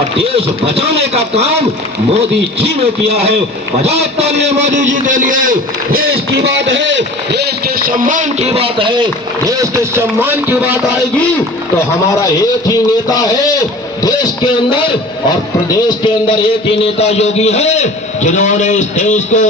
और देश बचाने का काम मोदी जी ने किया है। बजाय तालियां मोदी जी के लिए। देश की बात है, देश के सम्मान की बात है। देश के सम्मान की बात आएगी तो हमारा एक ही नेता है देश के अंदर और प्रदेश के अंदर, एक ही नेता योगी है जिन्होंने इस देश को,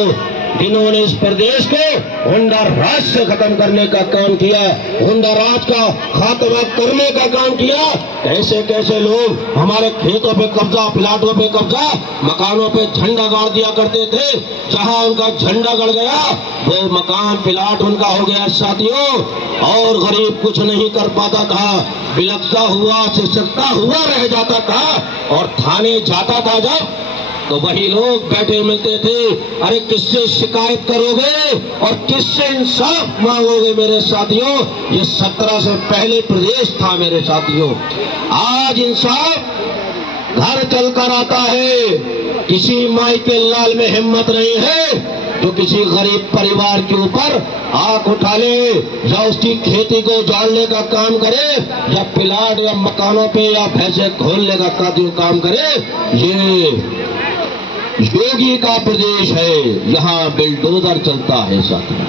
जिन्होंने इस प्रदेश को हुंडा राज से खत्म करने का काम किया, हुंडा राज का खात्मा करने का काम किया। कैसे कैसे लोग हमारे खेतों पे कब्जा, प्लाटों पे कब्जा, मकानों पे झंडा गाड़ दिया करते थे। जहां उनका झंडा गड़ गया वो मकान प्लाट उनका हो गया साथियों, और गरीब कुछ नहीं कर पाता था, बिलखता हुआ, सिसकता हुआ रह जाता था। और थाने जाता था जब तो वही लोग बैठे मिलते थे, अरे किससे शिकायत करोगे और किससे इंसाफ मांगोगे मेरे साथियों। ये 17 से पहले प्रदेश था मेरे साथियों। आज इंसाफ घर चलकर आता है। किसी माई के लाल में हिम्मत नहीं है जो किसी गरीब परिवार के ऊपर आंख उठा ले या उसकी खेती को उजाड़ने का काम करे या प्लाट या मकानों पे या भैंसे खोलने का काम करे। ये योगी का प्रदेश है, यहाँ बिल्डोजर चलता है साथियों।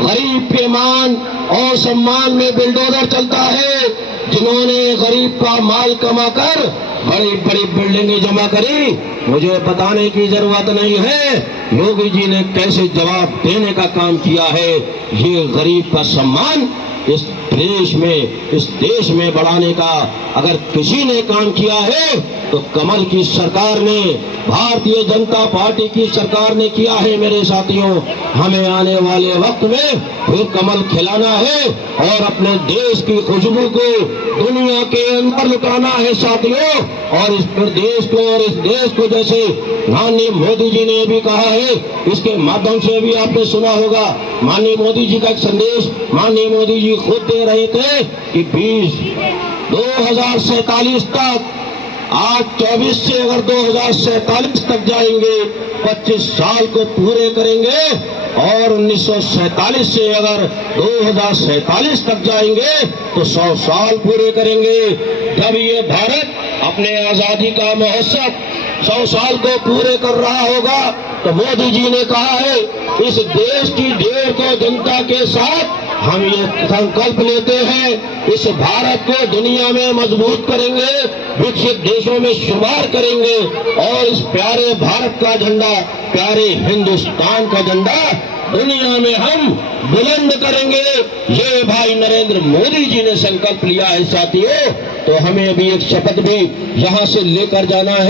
गरीब के मान और सम्मान में बिल्डोजर चलता है। जिन्होंने गरीब का माल कमाकर बड़ी बड़ी बिल्डिंगें जमा करी, मुझे बताने की जरूरत नहीं है योगी जी ने कैसे जवाब देने का काम किया है। ये गरीब का सम्मान इस देश में बढ़ाने का अगर किसी ने काम किया है तो कमल की सरकार ने, भारतीय जनता पार्टी की सरकार ने किया है मेरे साथियों। हमें आने वाले वक्त में फिर कमल खिलाना है और अपने देश की खुशबू को दुनिया के अंदर लुटाना है साथियों। और इस प्रदेश को और इस देश को, जैसे माननीय मोदी जी ने भी कहा है, इसके माध्यम से भी आपने सुना होगा, माननीय मोदी जी का एक संदेश माननीय मोदी जी खुद दे रहे थे कि 2047 तक, आज 24 से अगर 2047 तक जाएंगे, 25 साल को पूरे करेंगे, और 1947 से अगर 2047 तक जाएंगे तो 100 साल पूरे करेंगे। जब ये भारत अपने आजादी का महोत्सव 100 साल को पूरे कर रहा होगा तो मोदी जी ने कहा है, इस देश की 1.5 जनता के साथ हम ये संकल्प लेते हैं, इस भारत को दुनिया में मजबूत करेंगे, विकसित देशों में शुमार करेंगे और इस प्यारे भारत का झंडा, प्यारे हिंदुस्तान का झंडा दुनिया में हम बुलंद करेंगे। ये भाई नरेंद्र मोदी जी ने संकल्प लिया है साथियों। तो हमें अभी एक शपथ भी यहाँ से लेकर जाना है।